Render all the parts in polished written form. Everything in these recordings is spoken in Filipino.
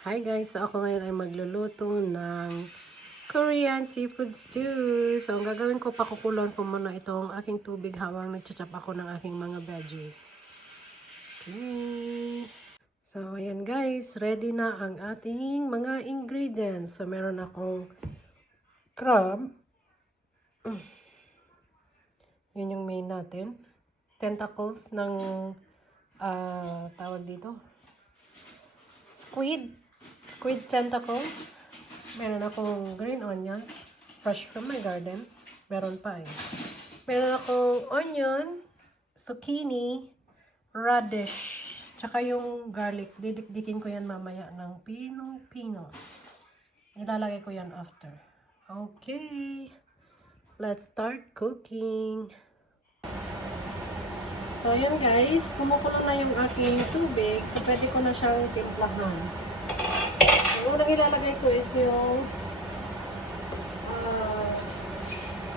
Hi guys, so ako ngayon ay magluluto ng Korean seafood stew. So ang gagawin ko, pakukuloan ko muna itong aking tubig habang nagchachop ako ng aking mga veggies. Okay. So ayan guys, ready na ang ating mga ingredients. So meron akong crab. Yun yung main natin. Tentacles ng tawag dito. Squid tentacles. Meron akong green onions, fresh from my garden. Meron pa eh. Meron akong onion, zucchini, radish, tsaka yung garlic. Didikdikin ko yan mamaya ng pinong-pino. Ilalagay ko yan after. Okay. Let's start cooking. So, ayan guys. Kumukulo na yung aking tubig. So, pwede ko na siyang timplahan. Ang unang ilalagay ko is yung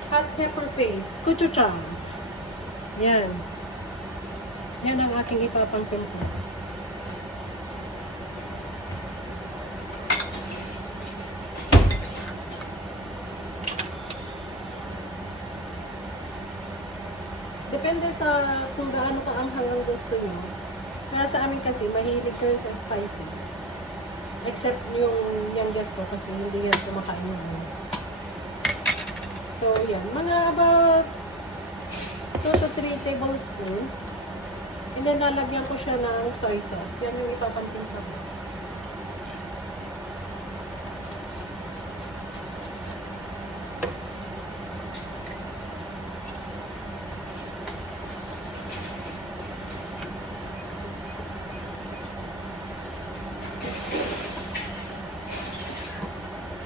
hot pepper paste, gochujang. Yan. Yan ang aking ipapangtimpla. Depende sa kung gaano kaanghang ang gusto nyo. Kaya sa amin kasi, mahilig ko sa spicy. Except yung youngest ko kasi hindi yan kumakain yun. So, yan. Mga about 2 to 3 tablespoon. And then, lalagyan ko siya ng soy sauce. Yan yung ipapantimpla ko.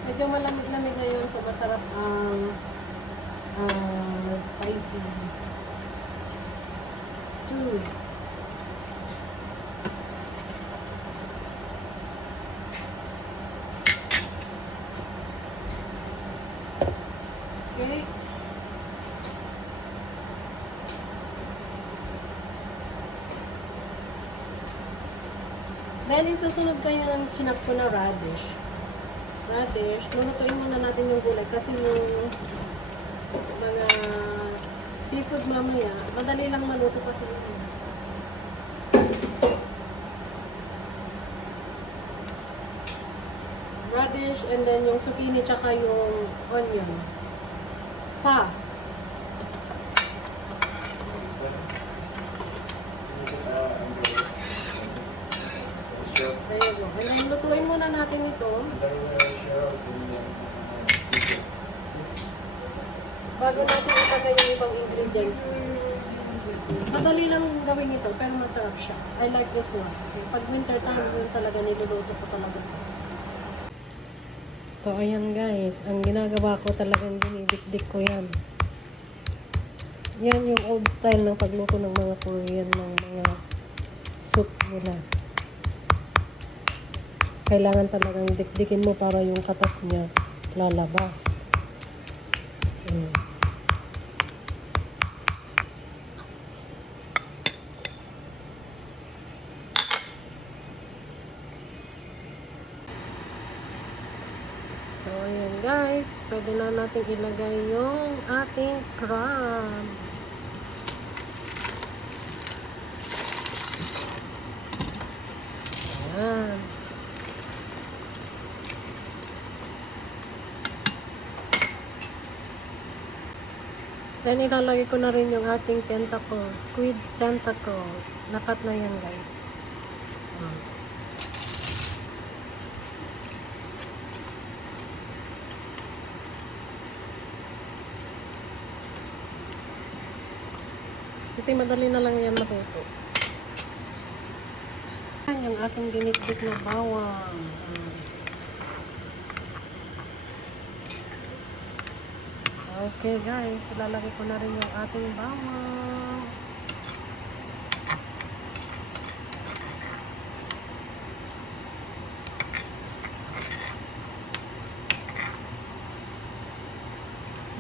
Medyo malamig-lamig ngayon, so masarap ang spicy stew. Okay. Then, isusunod kayo ng chinap ko na radish. Lulutuin muna natin yung gulay kasi yung mga seafood mamaya, madali lang maluto kasi yun. Radish and then yung zucchini tsaka yung onion. Pa. There you go. And then lutuin muna natin ito. Bago natin ilagay yung ibang ingredients, guys. Madali lang gawin ito, pero masarap siya. I like this one. Okay. Pag winter time, yun talaga niluluto ko talaga. So, ayan guys. Ang ginagawa ko talagang dinidikdik ko yan. Yan yung old style ng pagluto ng mga Korean, ng mga soup nila. Kailangan talagang dikdikin mo para yung katas niya lalabas. So, ayan guys. Pwede na natin ilagay yung ating crab. Ayan. Then, ilalagay ko na rin yung ating tentacles. Squid tentacles. Nakat na yan guys. Kasi madali na lang yan matuto. Yan yung aking dinikdik na bawang. Okay guys, ilalagay ko na rin yung ating bawang.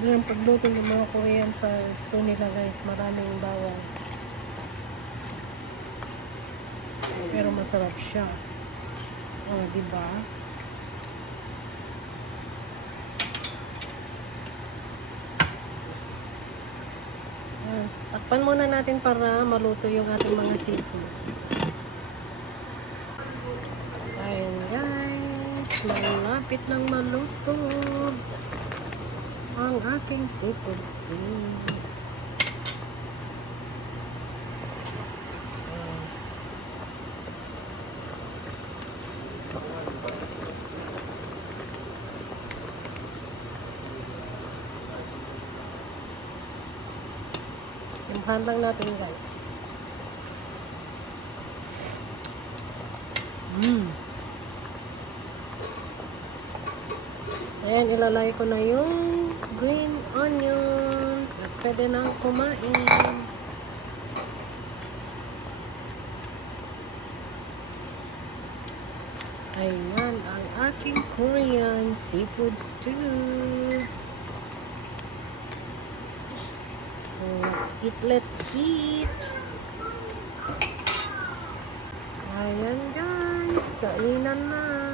Yung pagluto ng mga Korean sa stew nila guys, maraming bawang. Pero masarap siya. Oh, di ba? Ayan. Takpan muna natin para maluto yung ating mga seafood. Ayan guys, malapit ng maluto ang aking seafood stew. Timplahan lang natin guys. Ayan, ilalagay ko na yung green onions at pwede na kumain. Ayan, ang aking Korean seafood stew. Let's eat. Ayan guys, kainan na.